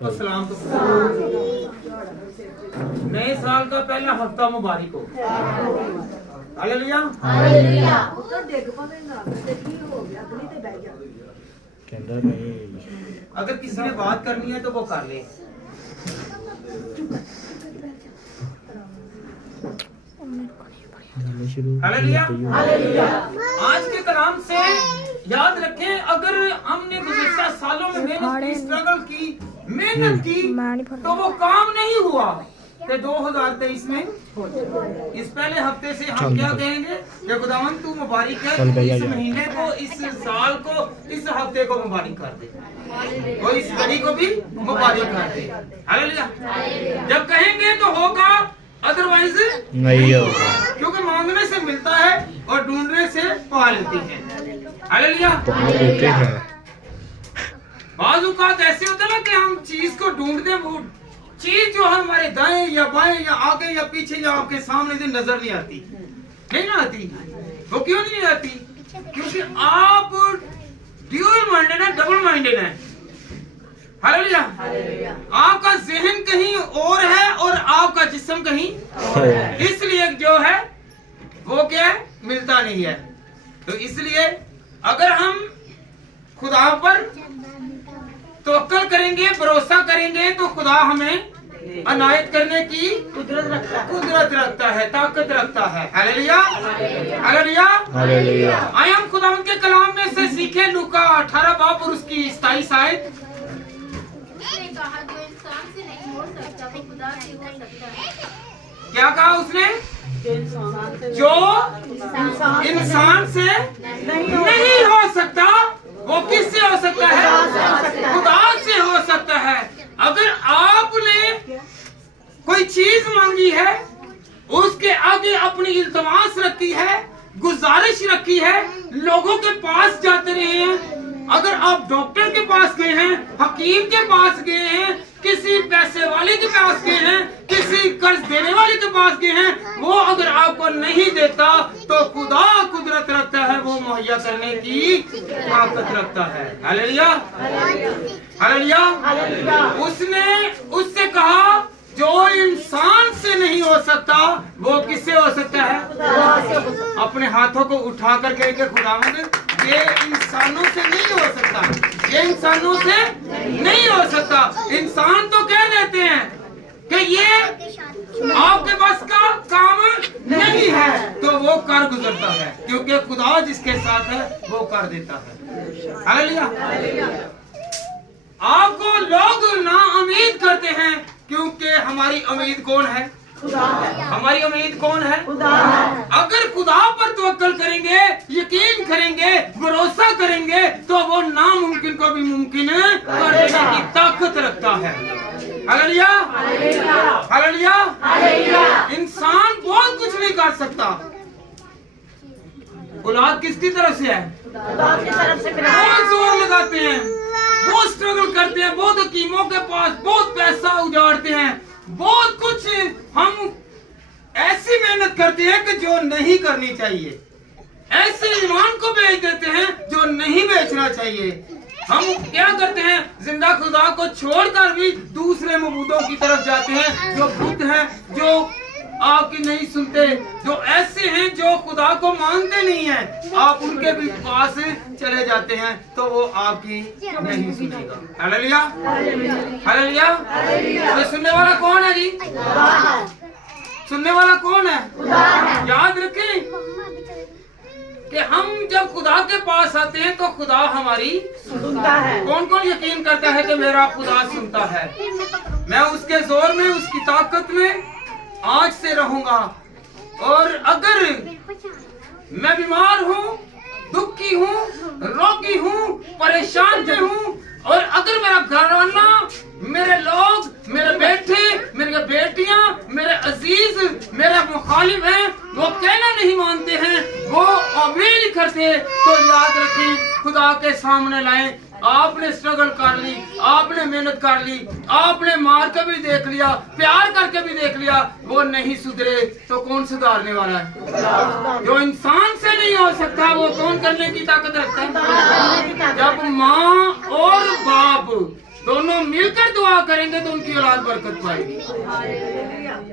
सलाम तो नए साल का पहला हफ्ता मुबारक हो। हालेलुया। अगर किसी ने बात करनी है तो वो कर ले। हालेलुया। आज के कलाम से याद रखें, अगर हमने गुज़श्ता सालों में मेहनत की, स्ट्रगल की, मेहनत की, तो वो काम नहीं हुआ तो 2023 में इस पहले हफ्ते से हम क्या कहेंगे कि खुदावन तू मुबारक है, इस महीने को, इस साल को, इस हफ्ते को मुबारक कर दे और इस घड़ी को भी मुबारक कर दे। हालेलुया। जब कहेंगे तो होगा, अदरवाइज नहीं होगा, क्योंकि मांगने से मिलता है और ढूंढने से पा लेते हैं। हालेलुया। बाज़ औक़ात ऐसे होता है ना कि हम चीज को ढूंढते हैं, वो चीज जो हमारे दाएं या बाएं या आगे या पीछे या आपके सामने से नजर नहीं आती, नहीं ना आती। वो क्यों नहीं आती? क्योंकि आप ड्यूअल माइंडेड है, डबल माइंडेड है। हालेलुया। आपका ज़हन कहीं और है और आपका जिस्म कहीं और है, इसलिए जो है वो क्या है, मिलता नहीं है। तो इसलिए अगर हम खुदा पर तवक्कल करेंगे, भरोसा करेंगे, तो खुदा हमें अनायत करने की कुदरत रखता है, ताकत रखता है। हालेलुया। हालेलुया। हालेलुया। आइए हम खुदा के कलाम में से सीखे। लूका 18 बाब और उसकी 27 आयत। कहा जो इंसान से नहीं हो सकता वो खुदा से हो सकता है। क्या कहा उसने? जो इंसान से नहीं हो सकता वो किससे हो सकता है? खुदा से हो सकता है। अगर आपने कोई चीज मांगी है, उसके आगे अपनी इल्तमास रखी है, गुजारिश रखी है, लोगों के पास जाते रहे हैं, अगर आप डॉक्टर के पास गए हैं, हकीम के पास गए हैं, किसी पैसे वाले के पास गए हैं, किसी कर्ज देने वाले के पास गए हैं, वो अगर आपको नहीं देता तो खुदा कुदरत रखता है, वो मुहैया करने की ताकत रखता है। हालेलुया। हालेलुया। उसने उससे कहा जो इंसान से नहीं हो सकता वो किससे हो सकता है? अपने हाथों को उठा कर कहेंगे खुदावंद ये इंसानों से नहीं हो सकता, ये इंसानों से नहीं हो सकता। इंसान तो कह देते हैं कि ये आपके पास का काम नहीं है, तो वो कर गुजरता है, क्योंकि खुदा जिसके साथ है वो कर देता है। हालेलुया। आपको लोग ना उम्मीद करते हैं, क्योंकि हमारी उम्मीद कौन है? खुदा है। हमारी उम्मीद कौन है? खुदा है। अगर खुदा पर तवक्कल करेंगे, यकीन करेंगे, भरोसा करेंगे, तो वो नामुमकिन को भी मुमकिन कर देने की ताकत रखता है। हालेलुया। हालेलुया। इंसान बहुत कुछ नहीं कर सकता। औलाद किसकी तरफ से है? खुदा की तरफ से। बहुत जोर लगाते हैं, बहुत स्ट्रगल करते हैं, बहुत हकीमों के पास बहुत पैसा उजाड़ते हैं, बहुत कुछ हम ऐसी मेहनत करते हैं कि जो नहीं करनी चाहिए, ऐसे ईमान को बेच देते हैं जो नहीं बेचना चाहिए। हम क्या करते हैं? जिंदा खुदा को छोड़कर भी दूसरे मबूदों की तरफ जाते हैं, जो बुत हैं, जो आपकी नहीं सुनते, जो ऐसे हैं जो खुदा को मानते नहीं हैं, आप उनके भी पास चले जाते हैं तो वो आपकी नहीं सुनेगा। हालेलुया। हालेलुया। तो सुनने वाला कौन है जी? सुनने वाला कौन है? याद रखें कि हम जब खुदा के पास आते हैं तो खुदा हमारी सुनता है। कौन कौन यकीन करता है कि मेरा खुदा सुनता है? मैं उसके जोर में, उसकी ताकत में आज से रहूंगा। और अगर मैं बीमार हूँ, दुखी हूँ, रोगी हूँ, परेशान में हूँ, और अगर मेरा घरवाला, मेरे लोग, मेरे बेटे, मेरी बेटियां, मेरे अजीज मेरे मुखालिफ हैं, वो कहना नहीं मानते हैं, वो ओबे नहीं करते, तो याद रखें खुदा के सामने लाएं। आपने स्ट्रगल कर ली, आपने मेहनत कर ली, आपने मार कर भी देख लिया, प्यार करके भी देख लिया, वो नहीं सुधरे तो कौन सुधारने वाला है? जो इंसान से नहीं हो सकता वो कौन करने की ताकत रखता है? जब माँ और बाप दोनों मिलकर दुआ करेंगे तो उनकी औलाद बरकत पाएगी।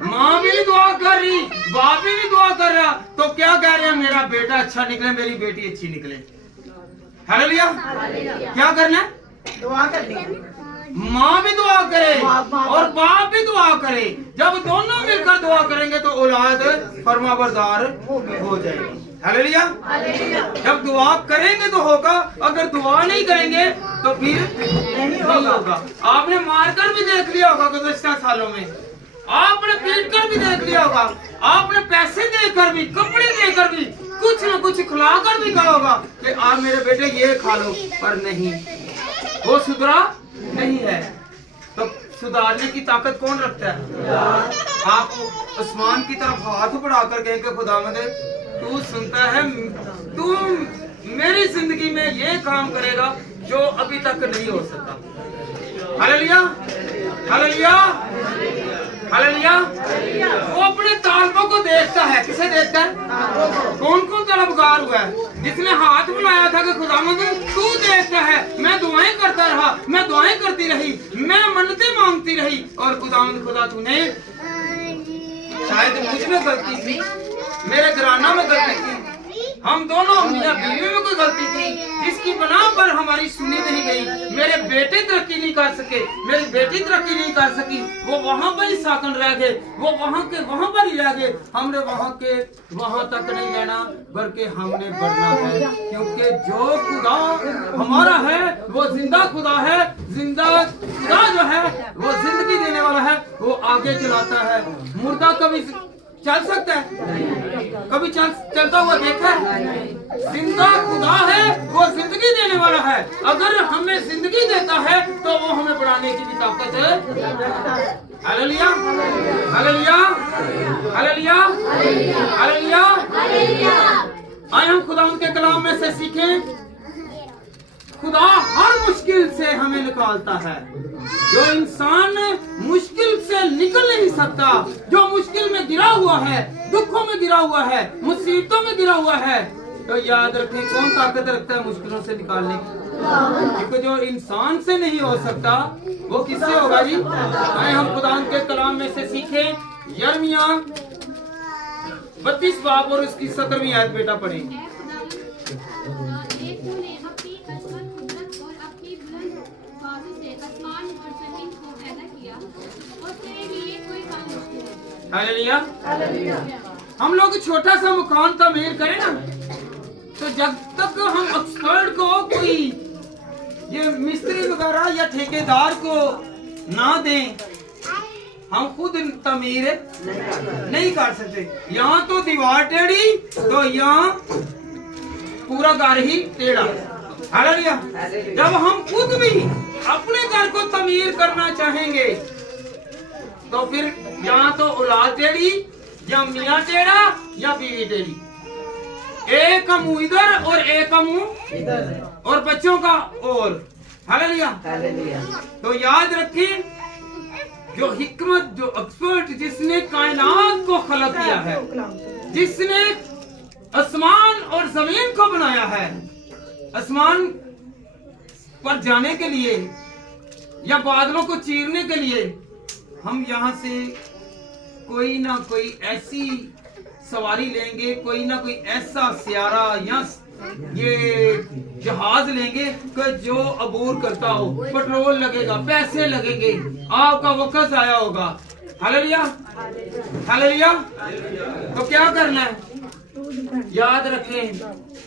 माँ भी दुआ कर रही, बाप भी दुआ कर रहा, तो क्या कह रहे हैं, मेरा बेटा अच्छा निकले, मेरी बेटी अच्छी निकले। हालेलुया। क्या करना है? दुआ करनी। माँ भी दुआ करे और बाप भी दुआ करे। जब दोनों मिलकर दुआ करेंगे तो औलाद फरमाबरदार हो जाएगी। हालेलुया। जब दुआ करेंगे तो होगा, अगर दुआ नहीं करेंगे तो फिर नहीं होगा। आपने मारकर भी देख लिया होगा गुज़श्ता सालों में, आपने पीट कर भी देख लिया होगा, आपने पैसे देकर भी, कपड़े देकर भी, कुछ न कुछ खिलाकर भी कहा होगा कि आप मेरे बेटे ये खा लो, पर नहीं, वो सुधरा नहीं है। तो सुधारने की ताकत कौन रखता है? आप आसमान की तरफ हाथ बढ़ाकर कहें कि खुदावंद तू सुनता है, तू मेरी जिंदगी में ये काम करेगा जो अभी तक नहीं हो सका। Hallelujah, hallelujah, hallelujah. वो अपने तालबों को देखता है। किसे देखता है? कौन कौन तलबगार हुआ है? जिसने हाथ बुलाया था कि खुदावंद तू देखता है। मैं दुआएं करता रहा, मैं दुआएं करती रही, मैं मन्नतें मांगती रही, और खुदावंद खुदा तूने, शायद मुझ में गलती थी, मेरे घराना में गलती थी, हम दोनों मियां बीवी में कोई गलती थी जिसकी बना पर हमारी सुनी नहीं गई। मेरे बेटे तरक्की नहीं कर सके, मेरी बेटी तरक्की नहीं कर सकी, वो वहाँ पर ही साकन रह गए, वो वहाँ के वहाँ पर ही रह गए। हमने वहाँ के वहाँ तक नहीं रहना, बल्कि हमने बढ़ना है, क्योंकि जो खुदा हमारा है वो जिंदा खुदा है। जिंदा खुदा जो है वो जिंदगी देने वाला है, वो आगे चलाता है। मुर्दा कभी चल सकता है? कभी चलता हुआ देखा है? जिंदा खुदा है, वो जिंदगी देने वाला है। अगर हमें जिंदगी देता है तो वो हमें बढ़ाने की भी ताकत है। Hallelujah, hallelujah, hallelujah, hallelujah. आए हम खुदा उनके कलाम में से सीखें। खुदा हर मुश्किल से हमें निकालता है। जो इंसान मुश्किल से निकल नहीं सकता, जो मुश्किल में गिरा हुआ है, दुखों में गिरा हुआ है, मुसीबतों में गिरा हुआ है, तो याद रखें कौन ताकत रखता है मुश्किलों से निकालने की? क्योंकि जो इंसान से नहीं हो सकता वो किससे होगा जी? आए हम खुदा के कलाम में से सीखें। यिर्मयाह 32 बाब और उसकी 17वीं आयत बेटा पढ़ेंगे। हालेलुया। हम लोग छोटा सा मकान तमीर करें ना, तो जब तक हम एक्सपर्ट को, कोई ये मिस्त्री वगैरह या ठेकेदार को ना दें, हम खुद तमीर नहीं कर सकते। यहाँ तो दीवार टेढ़ी तो यहाँ पूरा घर ही टेढ़ा। हालेलुया। जब हम खुद भी अपने घर को तमीर करना चाहेंगे तो फिर यहाँ तो औलाद टेढ़ी, या मियाँ टेढ़ा, या बीवी टेढ़ी, एक का मुंह इधर और एक का मुंह इधर, और बच्चों का और। हालेलुया। तो याद रखें, जो हिकमत, जो एक्सपर्ट, जिसने कायनात को खलक किया है, जिसने आसमान और जमीन को बनाया है, आसमान पर जाने के लिए या बादलों को चीरने के लिए हम यहाँ से कोई ना कोई ऐसी सवारी लेंगे, कोई ना कोई ऐसा सियारा या ये जहाज लेंगे कि जो अबूर करता हो। पेट्रोल लगेगा, पैसे लगेंगे, आपका वक्त आया होगा। Hallelujah, hallelujah. तो क्या करना है? याद रखें,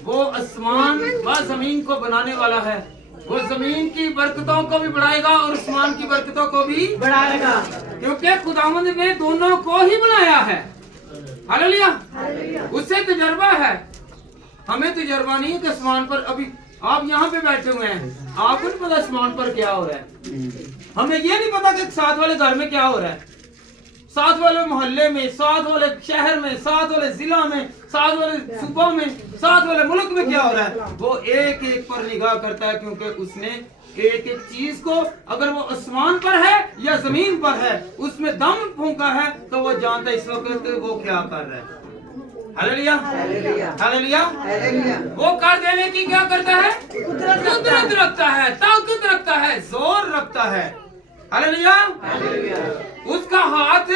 वो आसमान व जमीन को बनाने वाला है। वो जमीन की बरकतों को भी बढ़ाएगा और आसमान की बरकतों को भी बढ़ाएगा, क्योंकि खुदावंद ने दोनों को ही बनाया है। हालेलुया। उससे तजर्बा है, हमें तजर्बा नहीं है कि आसमान पर, अभी आप यहाँ पे बैठे हुए हैं, आपको नहीं पता आसमान पर क्या हो रहा है। हमें ये नहीं पता कि साथ वाले घर में क्या हो रहा है, साथ वाले मोहल्ले में, साथ वाले शहर में, साथ वाले जिला में, साथ वाले सूबा में, साथ वाले मुल्क में क्या हो रहा है। वो एक एक पर निगाह करता है, क्योंकि उसने एक एक चीज को, अगर वो आसमान पर है या जमीन पर है, उसमें दम फूंका है तो वो जानता है इस वक्त वो क्या कर रहा है। Hallelujah, hallelujah. वो कर देने की क्या करता है? कुदरत रखता है, ताकत रखता है, जोर रखता है। हालेलुया। उसका हाथ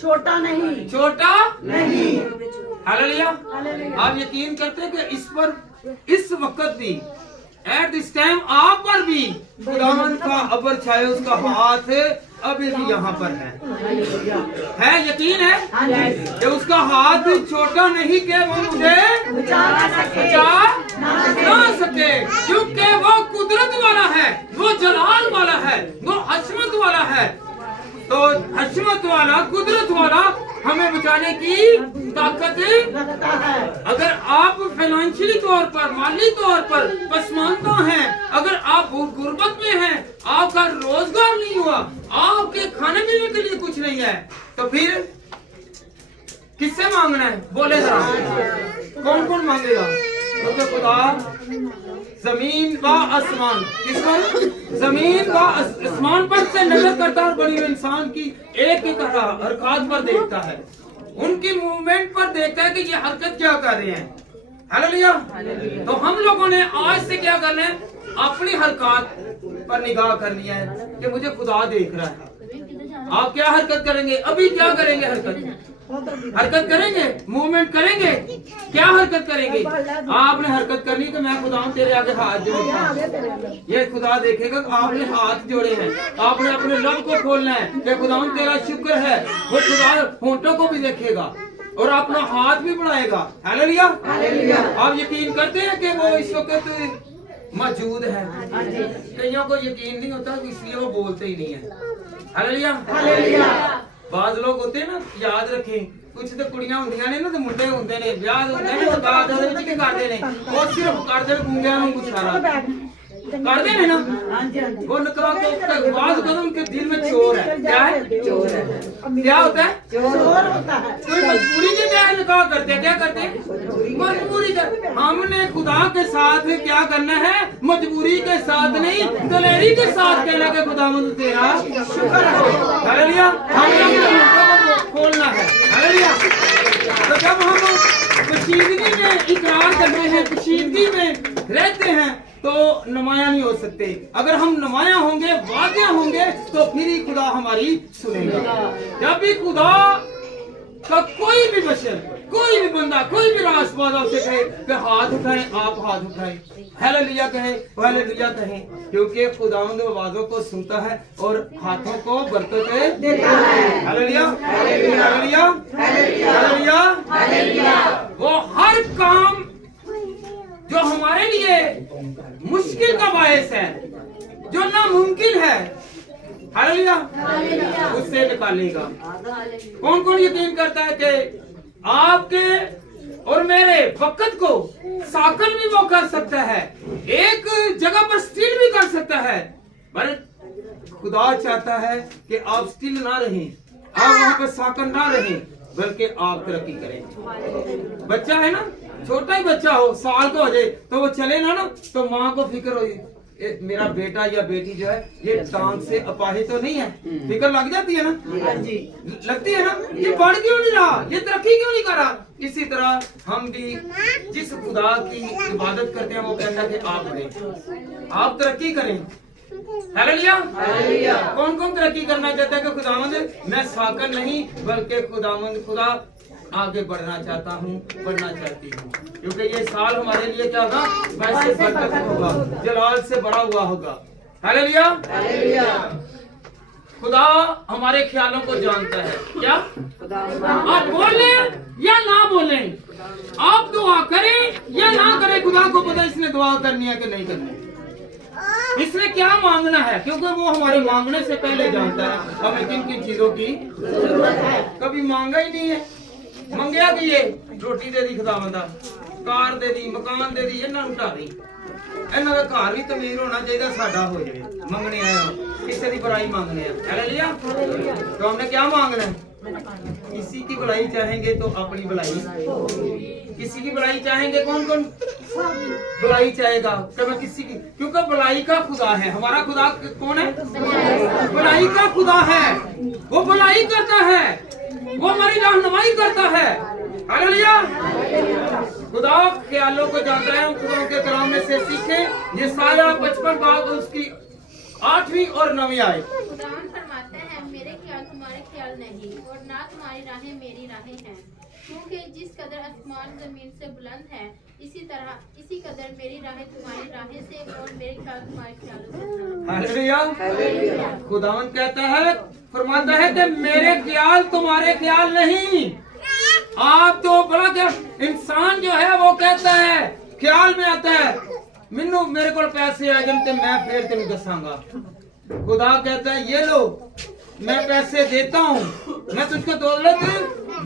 छोटा नहीं, छोटा नहीं। हालेलुया। आप यकीन करते हैं कि इस पर इस वक्त भी एट दिस टाइम आप पर भी खुदावंद का अबर छाए, उसका हाथ अभी भी यहाँ पर है यकीन है कि उसका हाथ छोटा नहीं कि वो मुझे बचा ना सके, क्योंकि वो कुदरत वाला है, वो जलाल वाला है, वो हशमत वाला है। तो हशमत वाला, कुदरत वाला हमें बचाने की ताकत अगर आप फाइनेंशियली तौर पर, माली तौर पर पसमानदा हैं, अगर आप गुर्बत में हैं, आपका रोजगार नहीं हुआ, आपके खाने पीने के लिए कुछ नहीं है, तो फिर किससे मांगना है? बोले जरा, कौन कौन मांगेगा? क्योंकि खुदा जमीन व आसमान, किस पर? जमीन व आसमान पर से नजर करता है और बड़ी हुई इंसान की एक ही तरह हरकत पर देखता है, उनकी मूवमेंट पर देखता है कि ये हरकत क्या कर रहे हैं। हालेलुया। तो हम लोगों ने आज से क्या करना है? अपनी हरकत पर निगाह करनी है कि मुझे खुदा देख रहा है। आप क्या हरकत करेंगे? अभी क्या करेंगे? हरकत करेंगे, मूवमेंट करेंगे। क्या हरकत करेंगे? आपने हरकत करनी कि मैं खुदा तेरे आगे हाथ जोड़ता हूं। ये खुदा देखेगा कि आपने हाथ जोड़े हैं, आपने अपने लब को खोलना है कि खुदा तेरा शुक्र है। वो खुदा होंठों को भी देखेगा और अपना हाथ भी बढ़ाएगा। हालेलुया। आप यकीन करते हैं कि वो इस वक्त मौजूद है? कईयों को यकीन नहीं होता, इसलिए वो बोलते ही नहीं है। हालेलुया। बाद लोग होते हैं ना, याद रखें, कुछ तो कुड़ियां होंदियां ने ना ते मुंडे होंदे ने, ब्याह होंदे ने ते बाद दे विच की करदे ने, वो सिर्फ करदे ने गुंगियां नूं इशारा करदे ने ना। वो नकरा को बाद कदम उनके दिल में चोर है। क्या है? चोर है। क्या होता है? चोर होता है। कोई मजबूरी के तहत निकाह करते हैं। क्या करते हैं? मजबूरी का। हमने खुदा के साथ क्या करना है? मजबूरी के साथ नहीं, दलेरी के साथ कहना कि खुदावंद तेरा शुक्र है। हालेलुया। हमने खोलना है। हालेलुया। तो जब हम कशीदगी में इकरार करते हैं, कशीदगी में रहते हैं, तो नुमाया नहीं हो सकते। अगर हम नुमाया होंगे, वाक़िया होंगे, तो फिर ही खुदा हमारी सुनेगा। जब भी खुदा का कोई भी बशर, कोई भी बंदा, कोई भी रासपास आपसे कहे कि हाथ उठाएं, आप हाथ उठाएं, हालेलुया कहें, हालेलुया कहें, क्योंकि खुदावंद आवाज़ों को सुनता है और हाथों को बरकत देता है। Hallelujah, hallelujah, hallelujah, hallelujah. वो हर काम जो हमारे लिए मुश्किल का बायस है, जो नामुमकिन है, हालेलुया, उससे निकालेगा। कौन कौन यकीन करता है कि आपके और मेरे वक्त को साकल भी वो कर सकता है, एक जगह पर स्टिल भी कर सकता है, पर खुदा चाहता है कि आप स्टिल ना रहें, आप वहां पर साकल ना रहें, बल्कि आप तरक्की करें। बच्चा है ना, छोटा ही बच्चा हो, साल का हो जाए, तो वो चले ना तो माँ को फिक्र हो, मेरा बेटा या बेटी जो है ये टांग से अपाहिज तो नहीं है, फिक्र लग जाती है ना जी, लगती है ना, ये बढ़ क्यों नहीं रहा, ये तरक्की क्यों नहीं कर रहा। इसी तरह हम भी जिस खुदा की इबादत करते हैं वो कहता है कि आप बढ़ें, आप तरक्की करें। हालेलुया। कौन कौन तरक्की करना चाहता है कि खुदावंद मैं साकल नहीं बल्कि खुदावंद खुदा आगे बढ़ना चाहता हूँ, बढ़ना चाहती हूँ, क्योंकि ये साल हमारे लिए क्या होगा, वैसे बरकत होगा, जलाल से भरा हुआ होगा। हालेलुया। खुदा हमारे ख्यालों को जानता है। क्या आप बोले या ना बोले, आप दुआ करें या ना करें, खुदा को पता इसने दुआ करनी है कि नहीं करनी, इसने क्या मांगना है, क्योंकि वो हमारे मांगने से पहले जानता है हमें किन किन चीजों की जरूरत है। कभी मांगा ही नहीं है, मंगया कि ये रोटी दे दी खुदावंदा, कार दे दी, मकान दे दी, इन्हां नूं ढा दी, इन्हां दा घर भी तमीर होना चाहिए, साडा हो जाए। मंगने आए हो, किसी की बुराई मांगने हैं। हालेलुया। तो हमने क्या मांगना है? किसी की भलाई चाहेंगे तो अपनी भलाई, किसी की भलाई चाहेंगे, कौन कौन भलाई चाहेगा कभी किसी की, क्योंकि भलाई का खुदा है हमारा। खुदा कौन है? भलाई का खुदा है, वो भलाई करता है, वो हमारी रहनुमाई करता है। हालेलुया। खुदा ख्यालों को जानता है, हम खुदा के कलाम में से सीखें। ये साया 55 बात उसकी 8वीं और 9वीं आए। खुदावन फरमाते हैं, मेरे ख्याल तुम्हारे ख्याल नहीं और ना तुम्हारी राहें मेरी राहें हैं, क्योंकि जिस कदर आसमान जमीन से बुलंद है इसी कदर मेरी राहें तुम्हारी राहें से और मेरे ख्याल तुम्हारे ख्यालों से। हालेलुया। खुदावन कहता है, फरमाता है कि मेरे ख्याल तुम्हारे ख्याल नहीं। आप तो बड़ा क्या इंसान जो है वो कहता है, ख्याल में आता है मिन्नू मेरे को पैसे आ जाते मैं फिर तेन दसांगा। खुदा कहता है ये लो मैं पैसे देता हूँ, मैं तुझको दौलत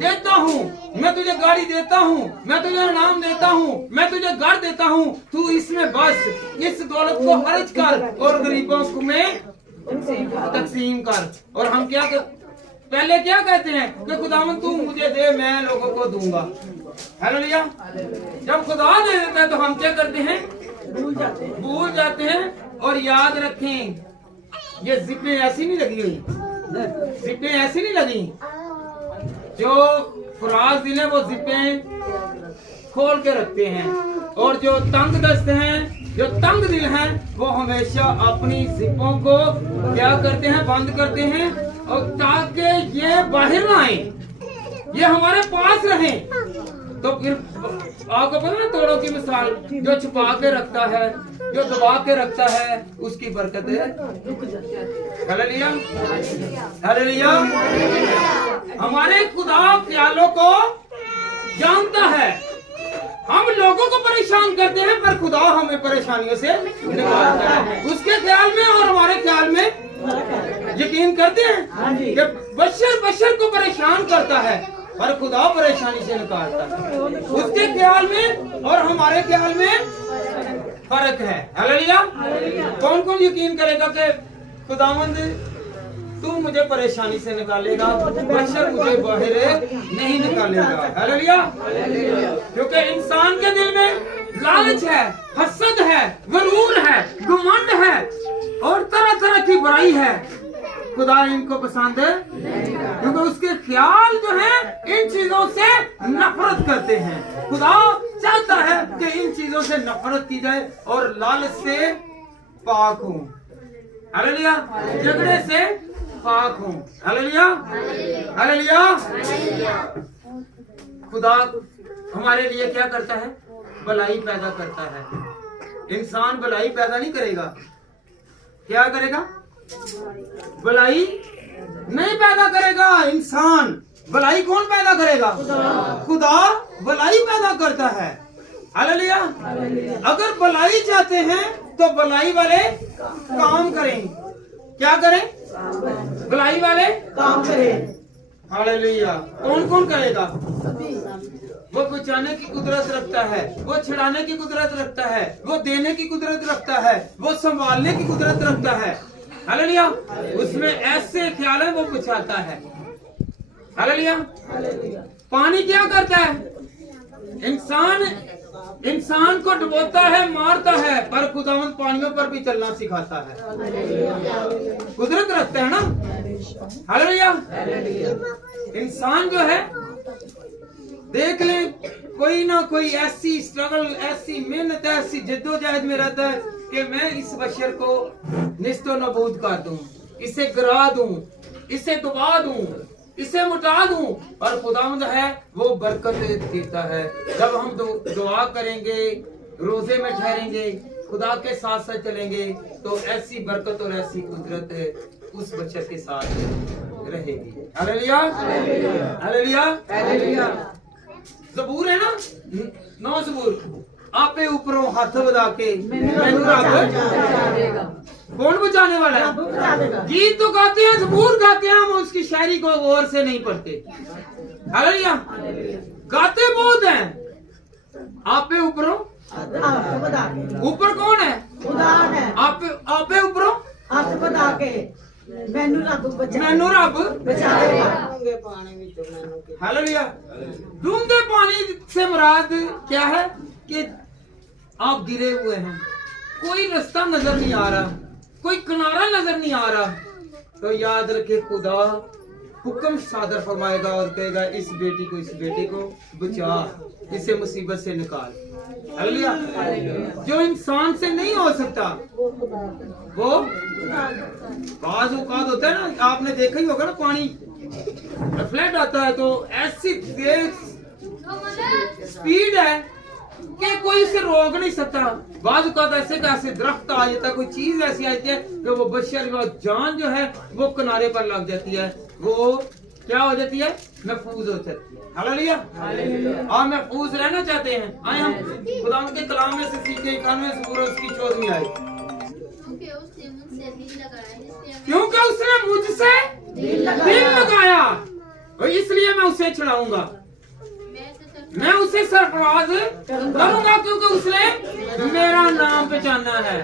देता हूँ, मैं तुझे गाड़ी देता हूँ, मैं तुझे इनाम देता हूँ, मैं तुझे घर देता हूँ, तू इसमें बस इस दौलत को खर्च कर और गरीबों को में तकसीम कर। और हम क्या पहले क्या कहते हैं कि खुदावन तू मुझे दे मैं लोगों को दूंगा। हालेलुया। जब खुदा दे देता है तो हम क्या करते हैं, भूल जाते हैं। और याद रखें ये जिपें ऐसी नहीं लगी हुई, जिपें ऐसी नहीं लगी। जो फराज दिल है वो जिपें खोल के रखते हैं, और जो तंग दस्त हैं, जो तंग दिल हैं, वो हमेशा अपनी जिपों को क्या करते हैं, बंद करते हैं, और ताकि ये बाहर ना आए, ये हमारे पास रहें। तो फिर आपको पता ना तोड़ों की मिसाल, जो छुपा के रखता है, जो दबा के रखता है, उसकी बरकत है। Hallelujah, hallelujah. हमारे खुदा ख्यालों को जानता है। हम लोगों को परेशान करते हैं पर खुदा हमें परेशानियों से निकालता है। उसके ख्याल में और हमारे ख्याल में यकीन करते हैं कि बशर को परेशान करता है पर खुदा परेशानी से निकालता है। उसके ख्याल में और हमारे ख्याल में फर्क है। हालेलुया। कौन कौन यकीन करेगा कि खुदावंद तू मुझे परेशानी से निकालेगा, बशर मुझे बाहर नहीं निकालेगा। हालेलुया। क्योंकि इंसान के दिल में लालच है, हसद है, गरूर है, घमंड है और तरह तरह की बुराई है। खुदा इनको पसंद है क्योंकि उसके ख्याल जो है इन चीजों से नफरत करते हैं। खुदा चाहता है कि इन चीजों से नफरत की जाए और लालच से पाक हूँ। हालेलुया। झगड़े से पाक हूँ। Hallelujah, hallelujah. खुदा हमारे लिए क्या करता है, भलाई पैदा करता है। इंसान भलाई पैदा नहीं करेगा, क्या करेगा, भलाई नहीं पैदा करेगा। इंसान भलाई कौन पैदा करेगा, खुदा भलाई पैदा करता है। हालेलुया। अगर भलाई चाहते हैं तो भलाई वाले काम करें। क्या करें, भलाई वाले काम करें। हालेलुया। कौन कौन करेगा, वो बचाने की कुदरत रखता है, वो छुड़ाने की कुदरत रखता है, वो देने की कुदरत रखता है, वो संभालने की कुदरत रखता है। हालेलुया। उसमें ऐसे ख्याल है वो बचाता है। हालेलुया। पानी क्या करता है, इंसान को डुबोता है, मारता है, पर खुदावंद पानियों पर भी चलना सिखाता है। कुदरत रखता है ना। हालेलुया। इंसान जो है देख ले, कोई ना कोई ऐसी स्ट्रगल, ऐसी मेहनत, ऐसी जद्दोजहद में रहता है कि मैं इस बशर को निस्तो नबूद कर दूं, इसे गिरा दूं, इसे डुबा दूं, इसे मिटा दूं। और खुदावंद है वो बरकत देता है। जब हम दुआ करेंगे, रोजे में ठहरेंगे, खुदा के साथ साथ चलेंगे, तो ऐसी बरकत और ऐसी कुदरत उस बच्चे के साथ रहेगी। Hallelujah, hallelujah, hallelujah. ज़बूर है ना, 9 ज़बूर, आपे ऊपरों हाथ बधा के मैनू रब कौन बचाने वाला है। गीत तो गाते हैं, ज़बूर गाते हैं, हम उसकी शायरी को गौर से नहीं पढ़ते। हालेलुया। गाते बहुत हैं। आपे ऊपरों, ऊपर कौन है, खुदा है। आपे ऊपरों हाथ बधा के मैनू रब बचाएगा। हालेलुया। डूंगे पानी से मुराद क्या है कि आप गिरे हुए हैं, कोई रास्ता नजर नहीं आ रहा, कोई किनारा नजर नहीं आ रहा, तो याद रखे खुदा हुक्म सादर फरमाएगा और कहेगा इस बेटी को, इस बेटे को बचा, इसे मुसीबत से निकाल। हालेलुया। जो इंसान से नहीं हो सकता वो बाज़ औक़ात होता है ना, आपने देखा ही होगा ना, पानी फ्लड आता है तो ऐसी तेज स्पीड है कि कोई इसे रोक नहीं सकता। बाज़ औक़ात ऐसे कैसे दरख्त आ जाता है, कोई चीज ऐसी आ जाती है कि वो बशर वो जान जो है वो किनारे पर लग जाती है, वो क्या हो जाती है, महफूज हो जाती है। हालेलुया। आप महफूज रहना चाहते हैं, आए हम खुदा के कलाम में से सीखे 91 सूरह उसकी 14वीं आयत। क्योंकि उसने मुझसे दिल लगाया और इसलिए मैं उसे छुड़ाऊंगा, मैं उसे सरफराज करूंगा, क्योंकि उसने मेरा नाम पहचाना है।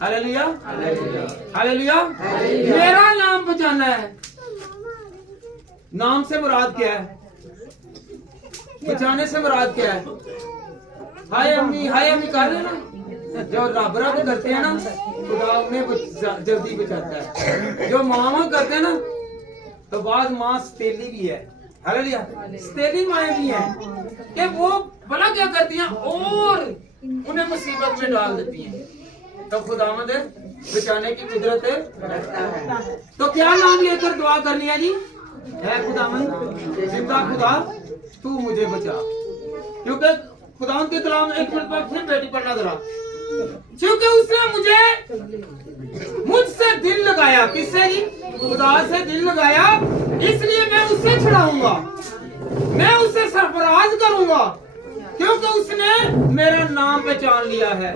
Hallelujah, hallelujah. मेरा नाम पहचाना है। नाम से मुराद क्या है, पहचाने से मुराद क्या है? हाय अम्मी कर रहे ना, जो रब रब करते हैं ना, खुदा उन्हें जल्दी बचाता है। जो मामा करते हैं ना, तो बाद माँ सतेली भी है। हालेलुया। सतेली माएँ भी हैं कि वो भला क्या करती हैं और उन्हें मुसीबत में डाल देती हैं, तो खुदावंद बचाने की कुदरत रखता है। तो क्या नाम लेकर दुआ करनी है जी? है खुदावंद जिंदा खुदा तू मुझे बचा। क्योंकि खुदावंद के कलाम एक मिनट पर फिर बेटी पढ़ना जरा। क्योंकि उसने मुझसे दिल लगाया, किससे जी? खुदा से दिल लगाया, इसलिए मैं उसे छुड़ाऊंगा, मैं उसे सरफराज करूंगा, क्योंकि उसने मेरा नाम पहचान लिया है।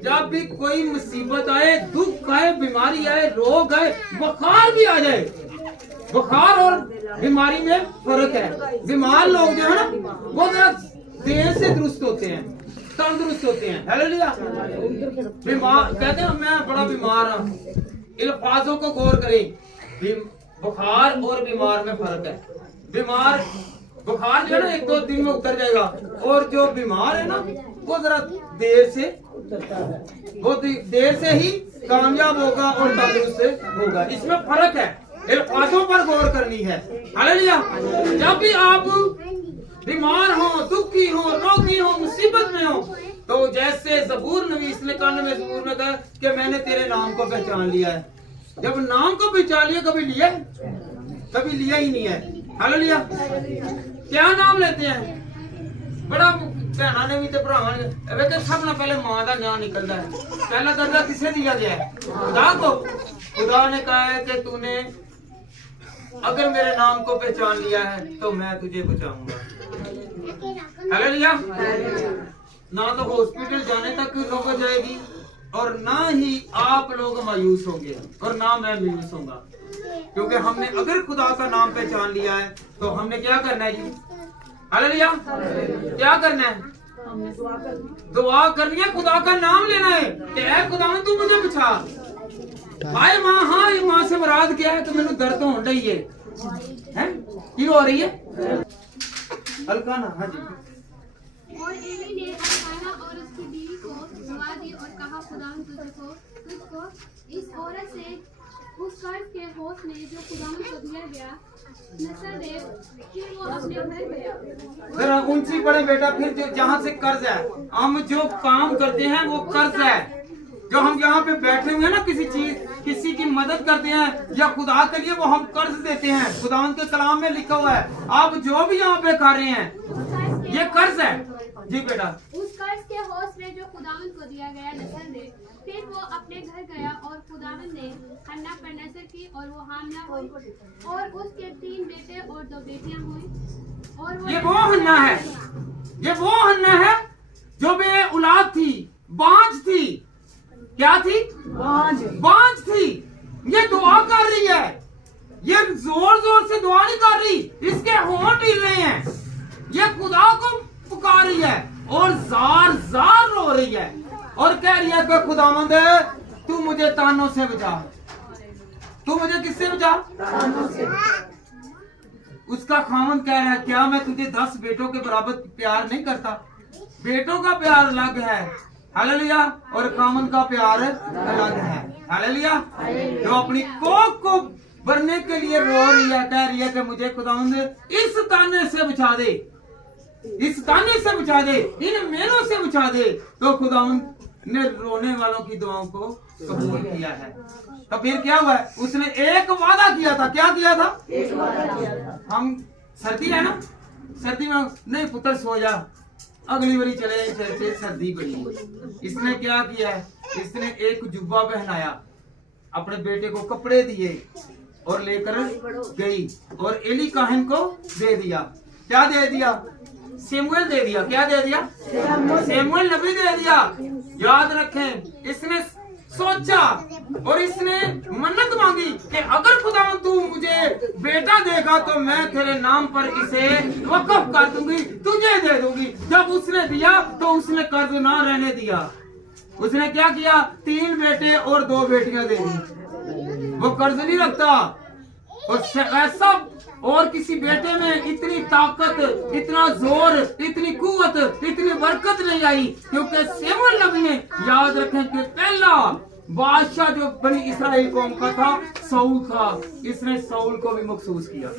जब भी कोई मुसीबत आए, दुख आए, बीमारी आए, रोग आए, बुखार भी आ जाए, बुखार और बीमारी में फर्क है। बीमार लोग जो है ना वो जरा देर से दुरुस्त होते हैं, तंदुरुस्त होते हैं। हालेलुया। बीमार कहते हैं मैं बड़ा बीमार हूँ, अल्फाजों को गौर करें। बुखार और बीमार में फर्क है। बीमार बुखार जो है ना 1-2 दिन में उतर जाएगा, और जो बीमार है ना वो जरा देर से वो देर से ही कामयाब होगा और तंदुरुस्त होगा। इसमें फर्क है, अल्फाजों पर गौर करनी है। हालेलुया। जब भी आप बीमार हो, दुखी हो, रोगी हो, मुसीबत में हो, तो जैसे ज़बूर नवीस ने 91 ज़बूर में कहा कि मैंने तेरे नाम को पहचान लिया है। जब नाम को पहचान लिया, कभी लिया ही नहीं है। हालेलुया। क्या नाम लेते हैं? बड़ा भैना ने भी तो भरावां ने वे सब ना पहले मां का नाम निकलता है। पहला दर्जा किसे दिया गया है? खुदा को। खुदा ने कहा है कि तूने अगर मेरे नाम को पहचान लिया है तो मैं तुझे बचाऊंगा। हालेलुया। ना तो हॉस्पिटल जाने तक नौबत जाएगी और ना ही आप लोग मायूस होंगे और ना मैं मायूस होऊंगा, क्योंकि हमने अगर खुदा का नाम पहचान लिया है तो हमने क्या करना है जी? हालेलुया। क्या करना है? दुआ करनी है, खुदा का नाम लेना है कि ऐ खुदा तू मुझे बचा। हाय मां, हाँ ये मां से मुराद क्या है कि मैंने दर्द हो रही है, क्यों हो रही है? हल्का ना। हाँ जी। और एली ने अल्काना और उसकी बीवी को दुआ दी और कहा खुदावंद तुझको इस औरत से उस कर्ज के होश में जो खुदावंद को दिया गया नसर दे। फिर वो अपने घर गया। जरा ऊंची पड़े बेटा। फिर जो जहाँ से कर्ज है, हम जो काम करते हैं वो कर्ज है। जो हम यहाँ पे बैठे हुए हैं ना, किसी की मदद करते हैं या खुदा के लिए, वो हम कर्ज देते हैं। खुदावंद के कलाम में लिखा हुआ है आप जो भी यहाँ पे कर रहे हैं ये कर्ज है। जी बेटा। उस कर्ज के होश में जो खुदावंद को दिया गया नसर दे। फिर वो अपने घर गया और खुदावंद ने हन्ना पर नजर की और वो हामला हुई और उसके 3 बेटे और 2 बेटियां हुई। और ये वो हन्ना है, ये वो हन्ना है जो बे औलाद थी, बांझ थी। क्या थी? बांझ थी। ये दुआ कर रही है, ये जोर जोर से दुआ नहीं कर रही, इसके होंठ हिल रहे हैं। ये खुदा को पुकार रही है और जार जार रो रही है और कह रही है कि खुदावंद तू मुझे तानों से बचा। तू मुझे किससे बचा? तानों से। उसका खामन कह रहा है क्या मैं तुझे 10 बेटों के बराबर प्यार नहीं करता? बेटों का प्यार अलग है, हालेलुया, और खामन का प्यार अलग है। हालेलुया। जो अपनी कोख को मरने के लिए रो रही है, कह रही है कि मुझे खुदावंद इस ताने से बचा दे, इस ताने से बचा दे, इन मेलों से बचा दे। तो खुदावंद ने रोने वालों की दुआओं को कबूल किया है। तो फिर क्या हुआ? उसने एक वादा किया था। क्या किया था? एक वादा किया था। हम सर्दी है ना, सर्दी में नहीं पुत्र सो जा, अगली बारी चले चलते, सर्दी पड़ी। इसने क्या किया? इसने एक जुब्बा पहनाया, अपने बेटे को कपड़े दिए और लेकर गई और एली काहन को दे दिया। क्या दे दिया? सेमुएल दे दिया। क्या दे दिया? सेमुएल नबी दे दिया। याद रखें, इसने सोचा और इसने मन्नत मांगी कि अगर खुदा तू मुझे बेटा देगा तो मैं तेरे नाम पर इसे वक़्फ़ कर दूंगी, तुझे दे दूंगी। जब उसने दिया तो उसने कर्ज ना रहने दिया। उसने क्या किया? 3 बेटे और 2 बेटियां दे दी। वो कर्ज नहीं रखता। और ऐसा और किसी बेटे में इतनी ताकत, इतना जोर, इतनी कुव्वत, इतनी बरकत नहीं आई, क्योंकि सेमुएल नबी ने, याद रखें कि पहला बादशाह जो बनी इस्राएल कौम का था साउल था, इसने साउल को भी महसूस किया।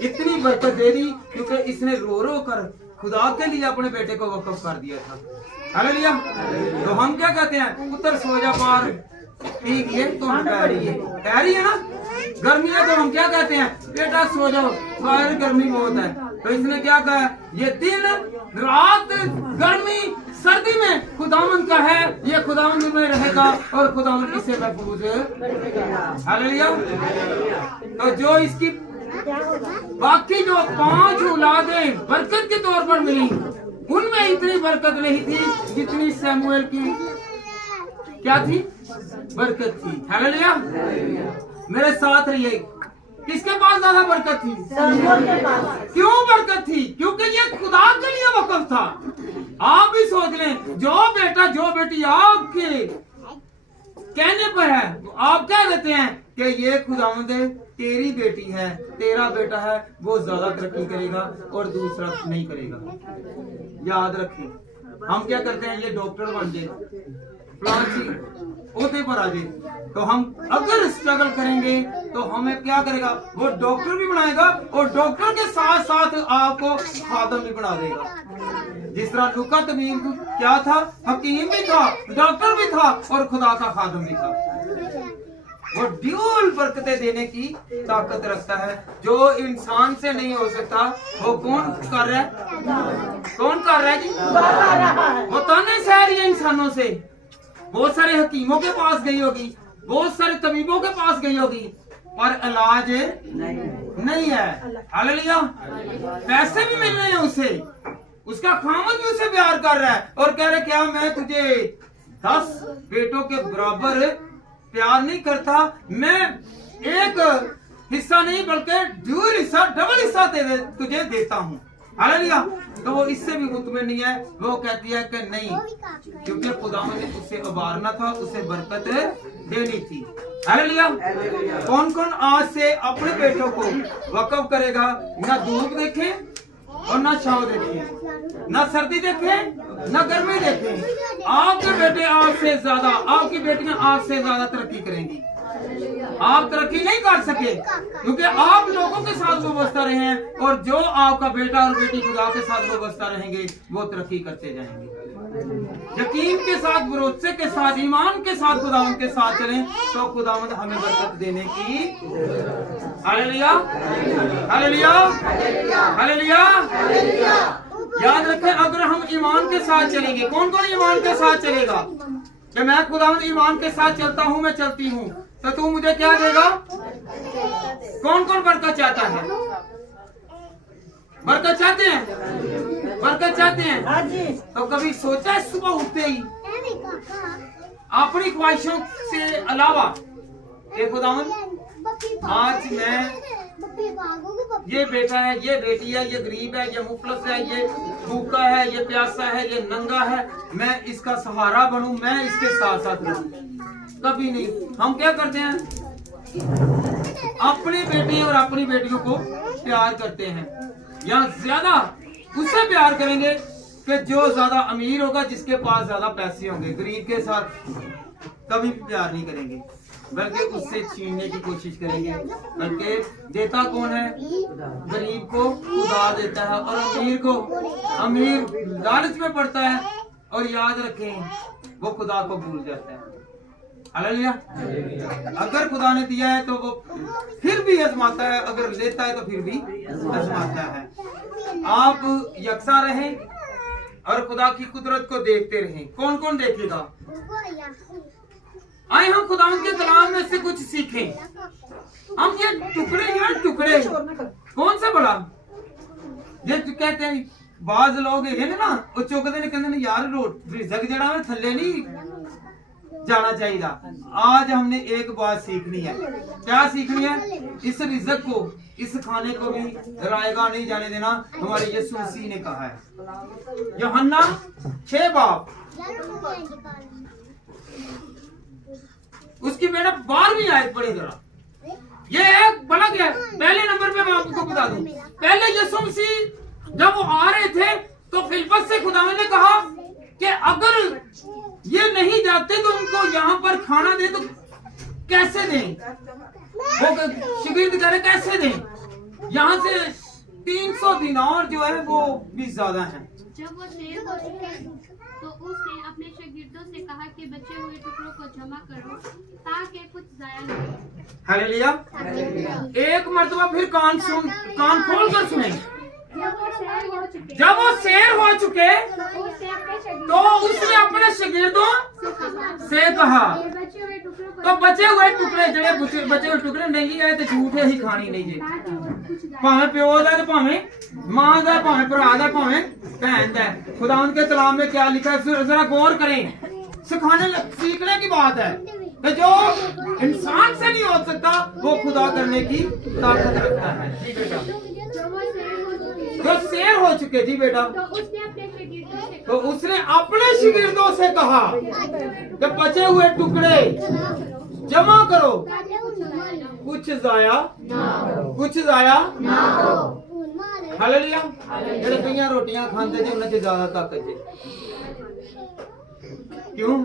इतनी बरकत दे दी क्योंकि इसने रो रो कर खुदा के लिए अपने बेटे को वक़्फ़ कर दिया था। हालेलुया। तो हम क्या कहते हैं? पुत्र सो जा पार, ठीक है तो हम कह रही है ना। गर्मी है तो हम क्या कहते हैं? बेटा सो जाओ, बाहर गर्मी बहुत है। तो इसने क्या कहा? ये दिन रात गर्मी सर्दी में खुदावंद का है, ये खुदावंद में रहेगा और खुदावंद इसे महफूज। हालेलुया। तो जो इसकी बाकी जो 5 औलादें बरकत के तौर पर मिली, उनमें इतनी बरकत नहीं थी जितनी सैमुएल की क्या थी? बरकत थी। हालेलुया। मेरे साथ रहिए। किसके पास ज्यादा बरकत थी? सैमुएल के पास। क्यों बरकत थी? क्योंकि ये खुदा के लिए वक़्फ़ था। आप भी सोच लें, जो बेटा जो बेटी आपके कहने पर है, तो आप क्या कहते हैं कि ये खुदावंद तेरी बेटी है, तेरा बेटा है, वो ज्यादा तरक्की करेगा और दूसरा नहीं करेगा। याद रखें, हम क्या करते हैं? ये डॉक्टर बन जाए, ओहदे पर आ जाए, तो हम अगर स्ट्रगल करेंगे तो हमें क्या करेगा? वो डॉक्टर भी बनाएगा और डॉक्टर के साथ साथ आपको खादम भी बना देगा। जिस तरह लुका तमीम क्या था? हकीम भी था, डॉक्टर भी था और खुदा का खादम भी था। वो ड्यूल बरकतें देने की ताकत रखता है, जो इंसान से नहीं हो सकता। वो कौन कर रहा है? कौन कर रहा है जी? वो ताने सह रही है इंसानों से। बहुत सारे हकीमों के पास गई होगी, बहुत सारे तबीबों के पास गई होगी, पर इलाज नहीं है। हालेलुया। पैसे भी मिल रहे हैं उसे, उसका खामद भी उसे प्यार कर रहा है और कह रहे क्या मैं तुझे 10 बेटों के बराबर प्यार नहीं करता, मैं एक हिस्सा नहीं बल्कि ड्यूल हिस्सा, डबल हिस्सा तुझे देता हूँ। हालेलुया। तो वो इससे भी मुतमिन नहीं है। वो कहती है कि नहीं, क्योंकि खुदा ने उसे उबारना था, उसे बरकत देनी थी। हालेलुया। कौन कौन आज से अपने बेटों को वक़्फ़ करेगा? ना धूप देखे और ना छाव देखे, ना सर्दी देखे ना गर्मी देखे। आपके बेटे आपसे ज्यादा, आपकी बेटियां आपसे ज्यादा तरक्की करेंगी। आप तरक्की नहीं कर सके क्योंकि आप लोगों के साथ वाबस्ता रहे हैं, और जो आपका बेटा और बेटी खुदा के साथ वाबस्ता रहेंगे वो तरक्की करते जाएंगे। यकीन के साथ, भरोसे के साथ, ईमान के साथ खुदावंद के साथ चलें तो खुदावंद हमें बरकत देने की। Hallelujah, hallelujah, hallelujah. याद रखें, अगर हम ईमान के साथ चलेंगे, कौन कौन ईमान के साथ चलेगा? कि मैं खुदावंद ईमान के साथ चलता हूँ, मैं चलती हूँ, तो तू मुझे क्या देगा? कौन कौन बरकत चाहता है? बरकत चाहते हैं? बरकत चाहते हैं? तो कभी सोचा है सुबह उठते ही अपनी ख्वाहिशों से अलावा कि खुदावंद आज मैं, ये बेटा है, ये बेटी है, ये गरीब है, ये मुफलस है, ये भूखा है, ये प्यासा है, ये नंगा है, मैं इसका सहारा बनूं, मैं इसके साथ साथ रहूं। कभी नहीं। हम क्या करते हैं? अपनी बेटी और अपनी बेटियों को प्यार करते हैं, या ज्यादा उससे प्यार करेंगे कि जो ज्यादा अमीर होगा, जिसके पास ज्यादा पैसे होंगे। गरीब के साथ कभी भी प्यार नहीं करेंगे। बल्कि उससे छीनने की कोशिश करेंगे। बल्कि देता कौन है? गरीब को खुदा देता है, और अमीर लालच में पड़ता है, और याद रखें वो खुदा को भूल जाता है। हालेलुया। अगर खुदा ने दिया है तो वो फिर भी आजमाता है, अगर लेता है तो फिर भी आजमाता है। आप यकसा रहें और खुदा की कुदरत को देखते रहें। कौन कौन देखेगा? आए हम खुदा के कलाम में से कुछ सीखें। हम ये टुकड़े कौन सा बड़ा ये कहते हैं बाज लोग है ना, वो चुकते ने कहते यार रिज़्क जड़ा में थल्ले नहीं जाना चाहिए। आज हमने एक बात सीखनी है। क्या सीखनी है? इस रिज़्क को, इस खाने को भी रायगा नहीं जाने देना। हमारे यीशु मसीह ने कहा है, यूहन्ना 6 बाब उसकी बेटा 12वीं आयत पढ़ी जरा। ये एक बड़ा क्या है? पहले नंबर पे मैं आपको बता दूं, पहले यीशु मसीह जब वो आ रहे थे तो फिलिप्पस से खुदा ने कहा कि अगर ये नहीं जाते तो उनको यहाँ पर खाना दे तो कैसे दें? वो शागिर्द कह रहे कैसे दें? यहाँ से 300 दिनार जो है वो भी ज्यादा है। जब वो शेर हो चुके तो उसने अपने शागिर्दों से कहा कि बचे हुए टुकड़ों को जमा करो ताकि कुछ जाया न हो। हालेलुया। एक मर्तबा फिर कान खोल कर सुने। जब वो शेर हो चुके तो उसने अपने शागिर्दों से कहा तो बचे हुए टुकड़े जड़े बचे हुए टुकड़े नहीं है तो झूठे ही खानी नहीं जे, भावे प्यो दा भावे मां दा भावे भरा दा भावे भैन दा। खुदा के कलाम में क्या लिखा है जरा गौर करें। सीखने की बात है कि जो इंसान से नहीं हो सकता वो खुदा करने की ताकत रखता है। जी बेटा, जो शेर हो चुके। जी बेटा, तो उसने अपने शागिर्दों से कहा कि बचे हुए टुकड़े जमा करो, कुछ जाया हालेलुया। जेड़े कई रोटियां खाते जी उन्हें ज्यादा ताकत है। क्यों?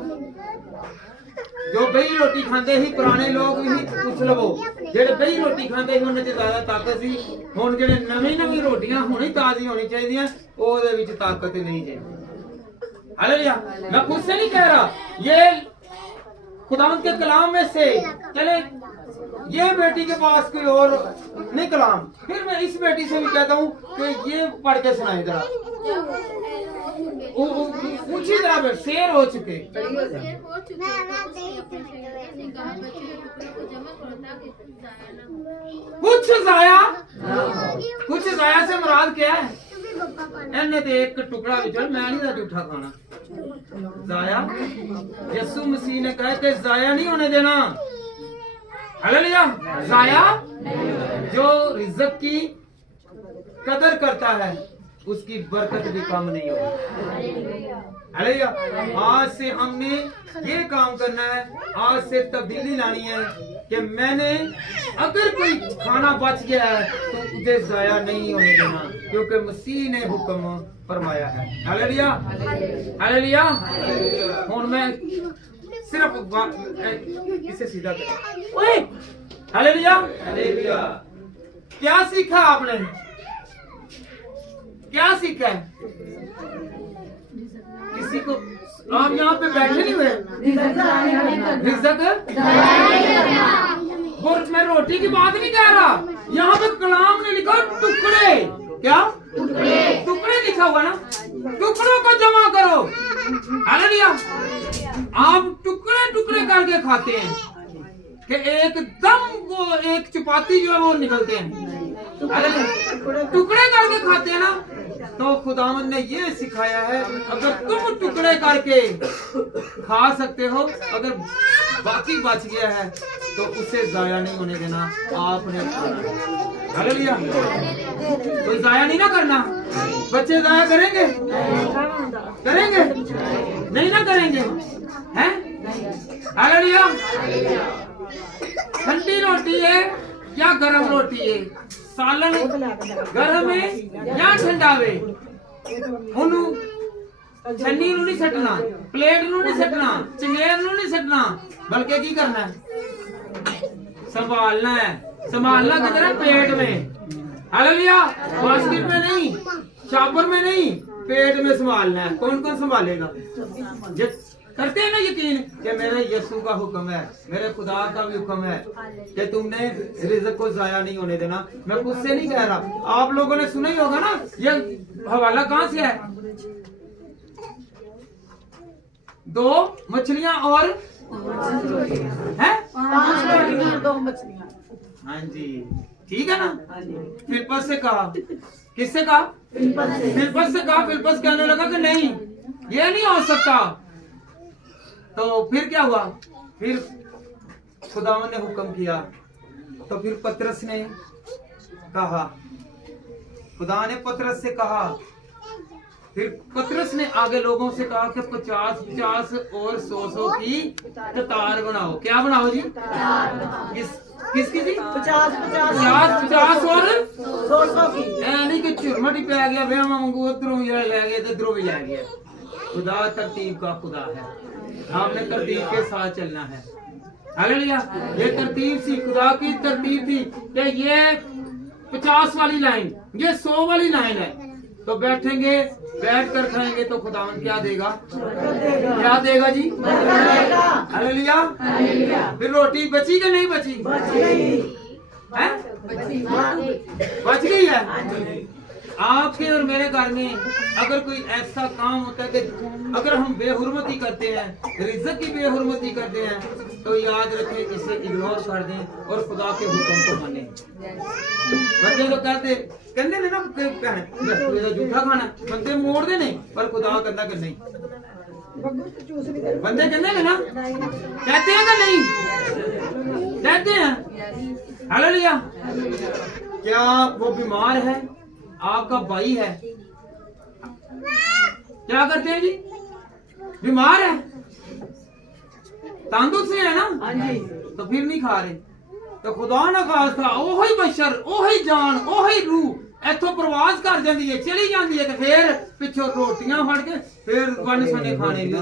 जो बही रोटी खाते ही पुराने लोग भी पूछ लवो, जेड़े बही रोटी खाते ही उन्हें ज्यादा ताकत सी। हुण जेड़े नवी रोटियां हुणे ताजी होनी चाहिए, ओहदे विच ताकत नहीं है। हालेलुया। मैं खुद से नहीं कह रहा, ये खुदा के कलाम में से चले। ये बेटी के पास कोई और नहीं कलाम, फिर मैं इस बेटी से भी कहता हूँ कि ये पढ़ के सुनाए जरा। पूछी जरा, शेर हो चुके कुछ जाया से मुराद क्या है? इन्हें तो एक टुकड़ा भी चल, मैं नहीं जूठा खाना। जाया यीशु मसीह ने कहा कि जाया नहीं होने देना। हालेलुया। जाया जो रिज़्क की कदर करता है उसकी बरकत भी कम नहीं होगी। हालेलुया। आज से हमने ये काम करना है, आज से तब्दीली लानी है कि मैंने अगर कोई खाना बच गया है तो उसे जाया नहीं होने देना, क्योंकि मसीह ने हुक्म फरमाया है। हालेलुया। हालेलुया। हुण मैं सिर्फ इसे सीधा कर। ओए हालेलुया। हालेलुया। क्या सीखा आपने? क्या सीखा है? किसी को आप यहाँ पे बैठे नहीं हुए? रिज़्क और मैं रोटी की बात नहीं कह रहा, यहाँ पे कलाम ने लिखा टुकड़े। क्या टुकड़े लिखा हुआ ना? टुकड़ों को जमा करो। हालेलुया। आप टुकड़े टुकड़े करके खाते हैं कि एकदम वो एक चपाती जो है वो निकलते हैं। टुकड़े करके खाते हैं ना, तो खुदावंद ने ये सिखाया है अगर तुम टुकड़े करके खा सकते हो, अगर बाकी बच गया है तो उसे जाया नहीं होने देना। आपने हालेलुया। कोई जाया नहीं ना करना। बच्चे जाया करेंगे? करेंगे नहीं ना करेंगे हैं? हालेलुया। ठंडी रोटी है या गरम रोटी है, सालन गरम है या ठंडा है, ਉਹਨੂੰ छन्नी ਨੂੰ नहीं सटना, प्लेट ਨੂੰ नहीं सटना, चंगेर ਨੂੰ नहीं सटना, बल्कि की करना है? संभालना है। संभालना किधर है? पेट में। हालेलुया। बास्केट में नहीं, शॉपर में नहीं, पेट में संभालना है। कौन कौन संभालेगा? करते हैं ना यकीन कि मेरे यीशु का हुक्म है, मेरे खुदा का भी हुक्म है कि तुमने रिज़्क को जाया नहीं होने देना। मैं खुद से नहीं कह रहा, आप लोगों ने सुना ही होगा ना। ये हवाला कहाँ से है? 2 मछलियां और है 5 रोटियां 2 मछलियां। हाँ जी, ठीक है ना। फिलिप्पस से कहा, किससे कहा? फिलिप्पस से कहा। फिलिप्पस कहने लगा कि नहीं, ये नहीं हो सकता। तो फिर क्या हुआ? फिर खुदावन ने हुक्म किया, तो फिर पतरस ने कहा, खुदा ने पतरस से कहा, फिर पतरस ने आगे लोगों से कहा कि 50-50 और 100 की कतार बनाओ। क्या बनाओ जी? किसकी जी? 50-50 और 200 की। नहीं कि चुरमटी पे आ गया, वे मंगू उधरों भी ले गए तो इधरों भी ले गया। खुदा तरतीब का खुदा है, हमने तरतीब के साथ चलना है। हालेलुया। ये तरतीब सी, खुदा की तरतीब थी कि ये 50 वाली लाइन, ये 100 वाली लाइन है। तो बैठेंगे, बैठ कर खाएंगे तो खुदावन क्या देगा? क्या देगा जी? हालेलुया। फिर रोटी बची कि नहीं बची? है? बच गई है। आपके और मेरे घर में अगर कोई ऐसा काम होता है कि अगर हम बेहुरमती करते हैं, रिज़्क की बेहुरमती करते हैं, तो याद रखें इसे इग्नोर कर दें और खुदा के हुक्म को मानें। बंदे तो कहते ने ना झूठा खाना, बंदे मोड़ देने, पर खुदा कहता कि नहीं। बंदे कहते ना, कहते हैं कि नहीं? कहते हैं। हालेलुया। क्या वो बीमार है? आपका भाई है, क्या करते हैं जी? बीमार है, तंदुरुस्त है ना, तो फिर नहीं खा रहे। तो खुदा ना खास्ता ओही बशर, ओही जान, ओही रूह इथों प्रवास कर जाती है, चली जाती है, तो फिर पिछों रोटियां फड़ के फिर वन सने खाने भी